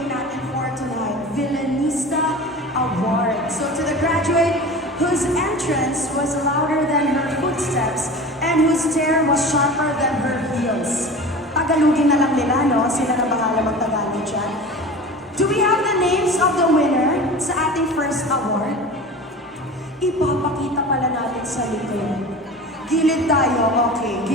bibigay natin for tonight, Villanista Award. So to the graduate whose entrance was louder than her footsteps and whose stare was sharper than her heels. Tagalogin na lang nila, no? Sila na bahala mag-Tagalog dyan. Do we have the names of the winner sa ating first award? Ipapakita pala natin sa likod. Gilid tayo, okay.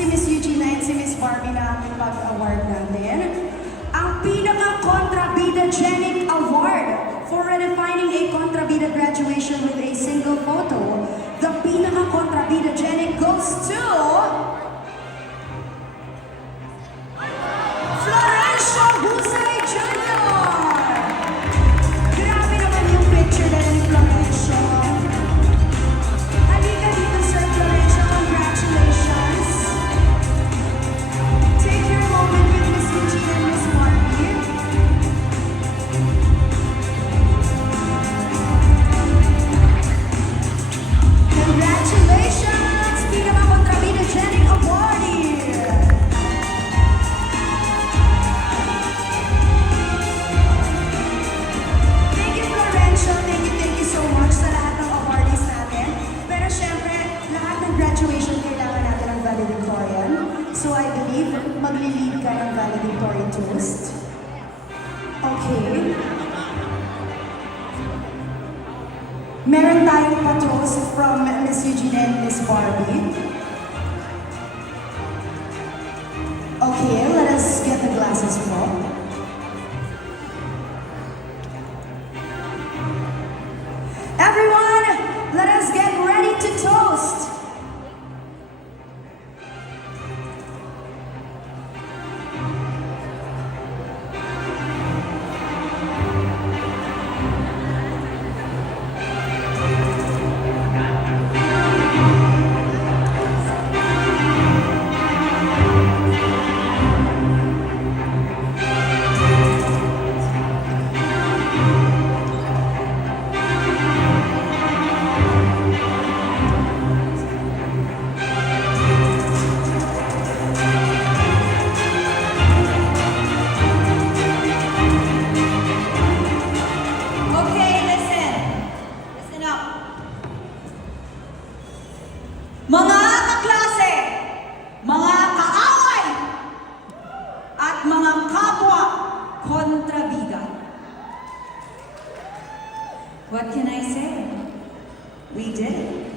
si Miss Eugenia and si Miss Barbie na aming pag-award natin. Ang pinaka-contrabidogenic award for redefining a contrabida graduation with a single photo Meron tayong patos from Miss Eugene and Miss Barbie. Okay, let us get the glasses from. nueva vida. What can I say? We did it.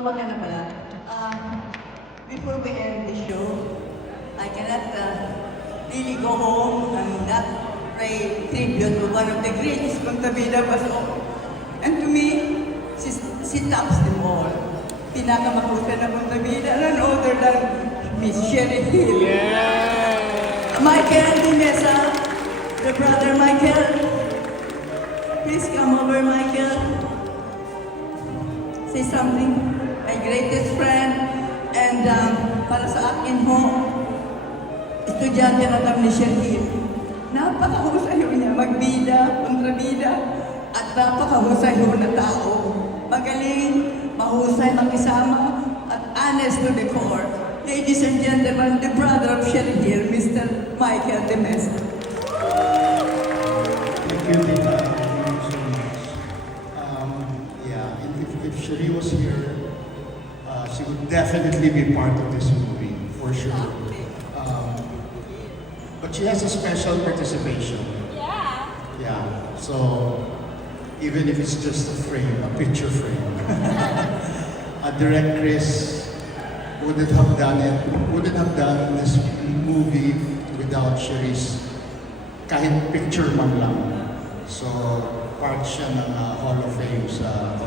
Oo, maganda pala. Um, before we end the show, I cannot uh, really go home and not pay tribute to one of the greatest Contabida Baso. And to me, she, she tops them all. Pinakamakusa na Contabida, none other than Miss Sherry Hill. Michael Di Mesa, the brother Michael. Please come over, Michael say something. Greatest friend and um, para sa akin ho, estudyante na kami ni Sherhil. Napakahusay ho niya, magbida, kontrabida, at napakahusay ho na tao. Magaling, mahusay makisama, at honest to the core. Ladies and gentlemen, the brother of Sherhil, Mr. Michael De Mesa. Thank you, Tita. Definitely be part of this movie, for sure. Um, but she has a special participation. Yeah. Yeah, so even if it's just a frame, a picture frame. a direct Chris wouldn't have done it, wouldn't have done this movie without Cherie's kahit picture man lang. So, part siya ng uh, Hall of Fame sa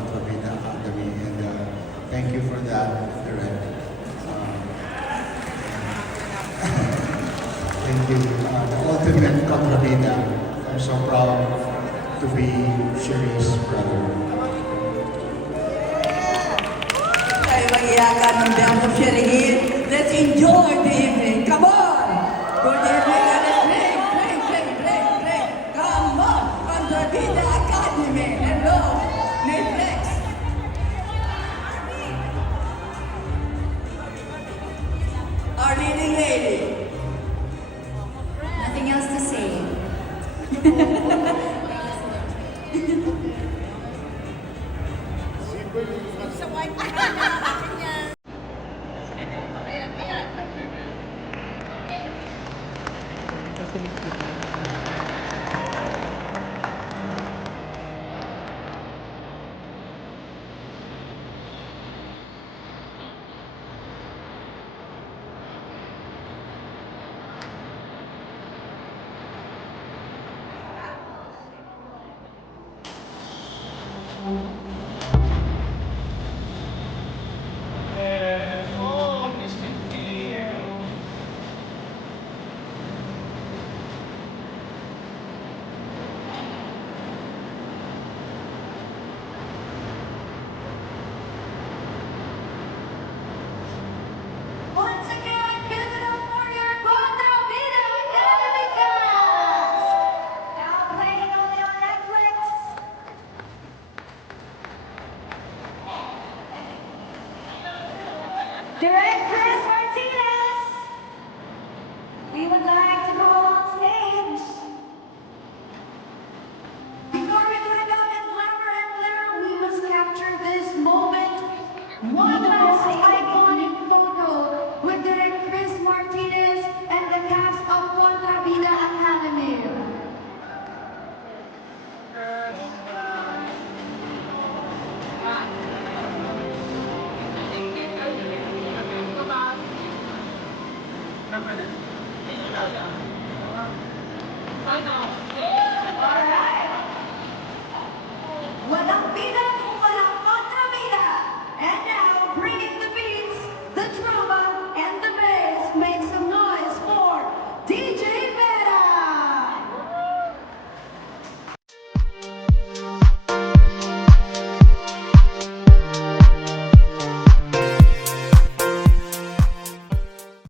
thank you for that, Direct. Um, thank you. Uh, the ultimate Contrabida. I'm so proud to be Cherie's brother. Tayo mag-iyakan ng Sherhil. Let's enjoy the